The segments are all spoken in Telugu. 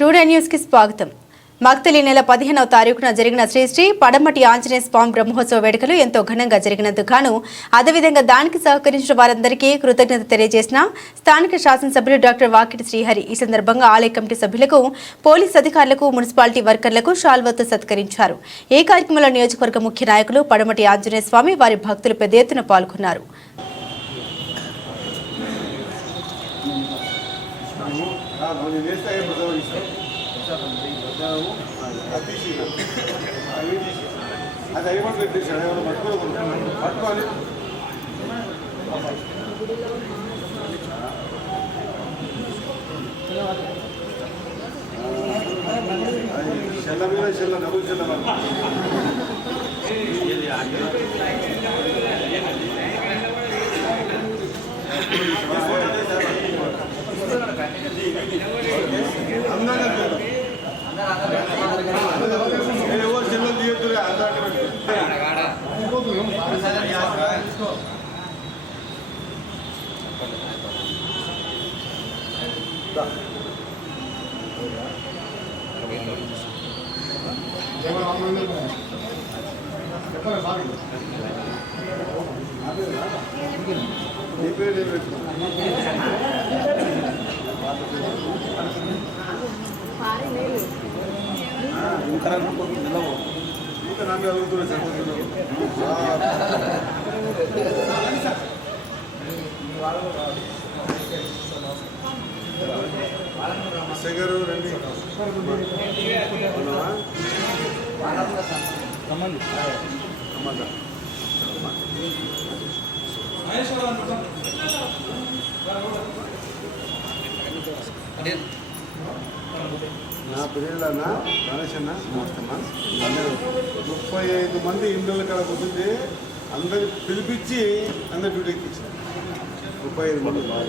టుడే న్యూస్ కి స్వాగతం. మక్తలి నెల 15వ తారీఖున జరిగిన శ్రీ శ్రీ పడమటి ఆంజనేయ స్వామి బ్రహ్మోత్సవ వేడుకలు ఎంతో ఘనంగా జరిగినందుకు గాను అదేవిధంగా దానికి సహకరించిన వారందరికీ కృతజ్ఞత తెలియజేసిన స్థానిక శాసనసభ్యులు డాక్టర్ వాకిటి శ్రీహరి ఈ సందర్భంగా ఆలయ కమిటీ సభ్యులకు, పోలీస్ అధికారులకు, మున్సిపాలిటీ వర్కర్లకు శాల్వాతో సత్కరించారు. ఈ కార్యక్రమంలో నియోజకవర్గ ముఖ్య నాయకులు పడమటి ఆంజనేయ స్వామి, వారి భక్తులు పెద్ద ఎత్తున పాల్గొన్నారు. అది అయిపోతుంది పెట్టేసాడు ఎవరు పట్టుకోవాలి చెల్ల మీద చెల్ల డబ్బులు చెల్ల సెగరు రండి నా పిల్లలన్న గణేష్ అన్న మోస్తమ్మా 35 మంది ఇండ్ల కాడ కూర్చుంటే అందరి పిలిపించి అందరి డ్యూటీకి ఇచ్చారు. 35 మంది బాగా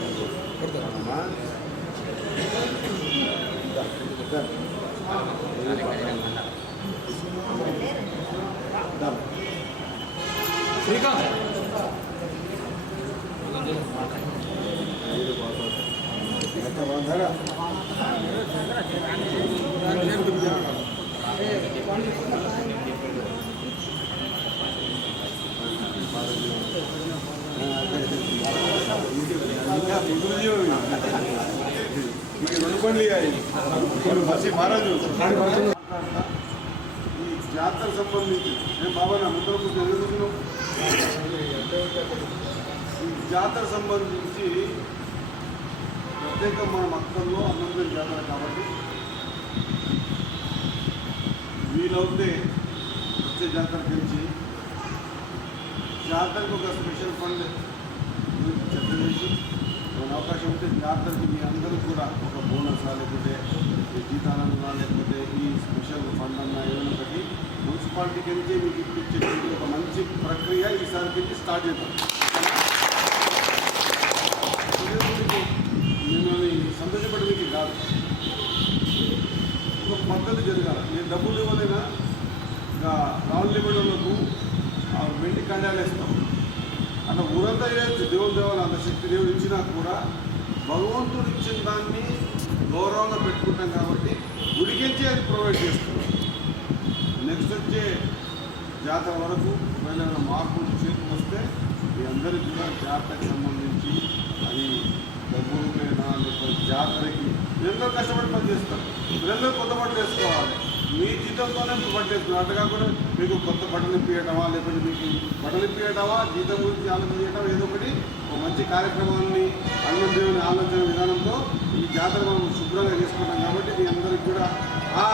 మసి మహారాజు ఈ జాతర సంబంధించి నేను బాబా నా ముద్ర ఎదుగుతున్నాం. ఈ జాతర సంబంధించి ప్రత్యేక మన మక్కల్లో అన్నందరి జాతర కాబట్టి వీలవుతే వచ్చే జాతర గురించి జాతరకు ఒక స్పెషల్ ఫండ్ చర్చ చేసి అవకాశం ఉంటే జాతరకి మీ అందరూ కూడా ఒక బోనస్ లేకపోతే జీతాలన్నా లేకపోతే ఈ స్పెషల్ ఫండ్ అన్నా ఏదైనా ఒకటి మున్సిపాలిటీకి నుంచి మీకు ఇప్పించేటువంటి ఒక మంచి ప్రక్రియ ఈసారికి స్టార్ట్ చేద్దాం. మిమ్మల్ని సంతోషపడడానికి కాదు, ఒక పద్ధతి జరగాలి. నేను డబ్బులు ఇవ్వలేనా ఇంకా రాళ్ళు ఇవ్వడంలో వెండి కండాలు వేస్తాం అట్లా ఊరంతా చేయొచ్చు. దేవుడు దేవాలి అంత శక్తి దేవుడు ఇచ్చినా కూడా భగవంతుడు ఇచ్చిన దాన్ని గౌరవంగా పెట్టుకుంటాం కాబట్టి గుడికించి అది ప్రొవైడ్ చేస్తున్నాం. నెక్స్ట్ వచ్చే జాతర వరకు ఒకవేళ మార్పులు చేతికి వస్తే మీ అందరికీ కూడా జాతరకి సంబంధించి అది డబ్బు రూపేనా లేకపోతే జాతరకి మీరందరూ కష్టపడి పని చేస్తారు. మీరందరూ కొత్త బట్టలు వేసుకోవాలి. మీ జీతంతోనే బట్టలు వేసుకున్నారు. అట్లా కాకుండా మీకు కొత్త బట్టలు ఇప్పియటమా లేకపోతే మీకు బట్టలు ఇప్పియటమా జీతం గురించి ఆలోచన చేయటం ఏదో ఒకటి ఒక మంచి కార్యక్రమాన్ని అన్నం దేవుని ఆలోచన విధానంతో ఈ జాతర మనం శుభ్రంగా చేసుకుంటాం కాబట్టి మీ అందరికీ కూడా ఆ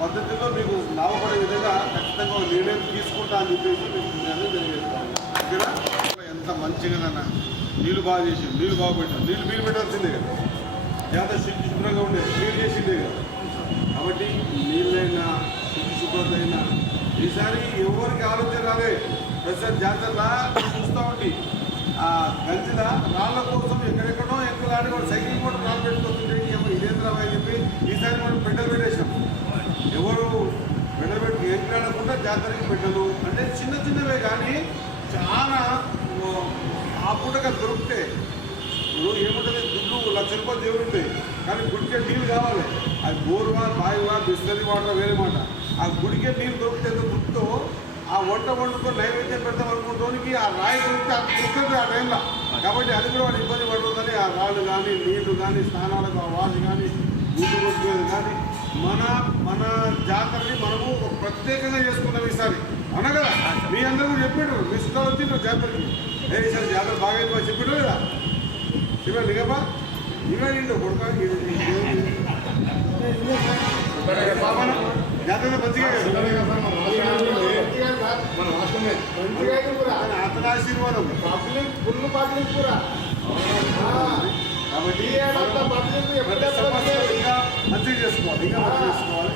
పద్ధతిలో మీకు లాభపడే విధంగా ఖచ్చితంగా నిర్ణయం తీసుకుంటా అని చెప్పేసి మీకు తెలియజేస్తాను. ఓకేనా? ఎంత మంచిగా నీళ్ళు బాగా చేసి నీళ్ళు బాగా పెట్టారు. నీళ్ళు పెట్టాల్సిందే కదా, జాతర శుభ్రంగా ఉండేది నీళ్ళు చేసిందే కదా. కాబట్టి నీళ్ళైనా శుభ్రత అయినా ఈసారి ఎవరికి ఆలోచన రాలే. ప్రతిసారి జాతరలా చూస్తూ ఉండి ఆ గంజిల రాళ్ళ కోసం ఎక్కడెక్కడో ఎక్కులాడి కూడా సైకిల్ కూడా రాళ్ళు పెట్టుకోతుంటే ఇదేంద్రా అని చెప్పి ఈసారి మనం పెట్టలు పెట్టేసాం. ఎవరు పెట్టలు పెట్టి ఎక్కడకుండా జాతరకి పెట్టలు అంటే చిన్న చిన్నవే కానీ చాలా ఆ పూటగా దొరికితే ఇప్పుడు ఏముంటుంది దుడ్డు 1,00,000 రూపాయలు దేవుడు ఉంటాయి కానీ గుడికే నీళ్ళు కావాలి. అది బోరువా బావివా బిస్లరీ వాటర్ వేరే మాట. ఆ గుడికే నీళ్ళు దొరికితే ఎంత తృప్తో ఆ వంట వండుకొని నైవేద్యం పెడతాం అనుకుంటానికి ఆ రాయి దొరికితే అంత తృప్తి ఆ టైంలో. కాబట్టి అది కూడా వాడు ఇబ్బంది పడుతుందని ఆ రాళ్ళు కానీ నీళ్లు కానీ స్నానాలకు ఆ వాసి కానీ గుడ్డు కొట్టుకునేది కానీ మన జాతరని మనము ఒక ప్రత్యేకంగా చేసుకున్నాం ఈసారి. అవునా కదా? మీ అందరూ కూడా చెప్పాడు, మీ చుట్టాలు వచ్చిండ్రు జాతరకి. ఈసారి జాతర బాగా అయిపోయి చెప్పాడు కదా, చెప్పాడు నిగబ్బా ఇవాళ ఇంట్లో కొడుక జాతర మంచిగా అతని ఆశీర్వాదం కాబట్టి ఇంకా మంచిగా చేసుకోవాలి, ఇంకా మంచిగా చేసుకోవాలి.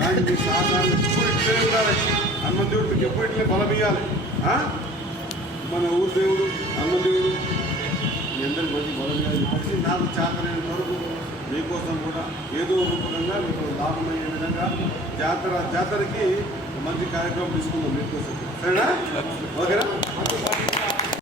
నాకు మీ సాధారణ ఎప్పుడు ఇట్లే ఉండాలి. హనుమంతుడు మీకు ఎప్పుడు ఇట్లే బలం ఇవ్వాలి. మన ఊరు దేవుడు హనుమంతుడు మీ అందరికి మంచి బలం ఇవ్వాలి. నాకు చేతనైన వరకు మీకోసం కూడా ఏదో రూపంగా మీకు లాభమయ్యే విధంగా జాతరకి మంచి కార్యక్రమం తీసుకుందాం మీకోసం. సరేనా? ఓకేనా?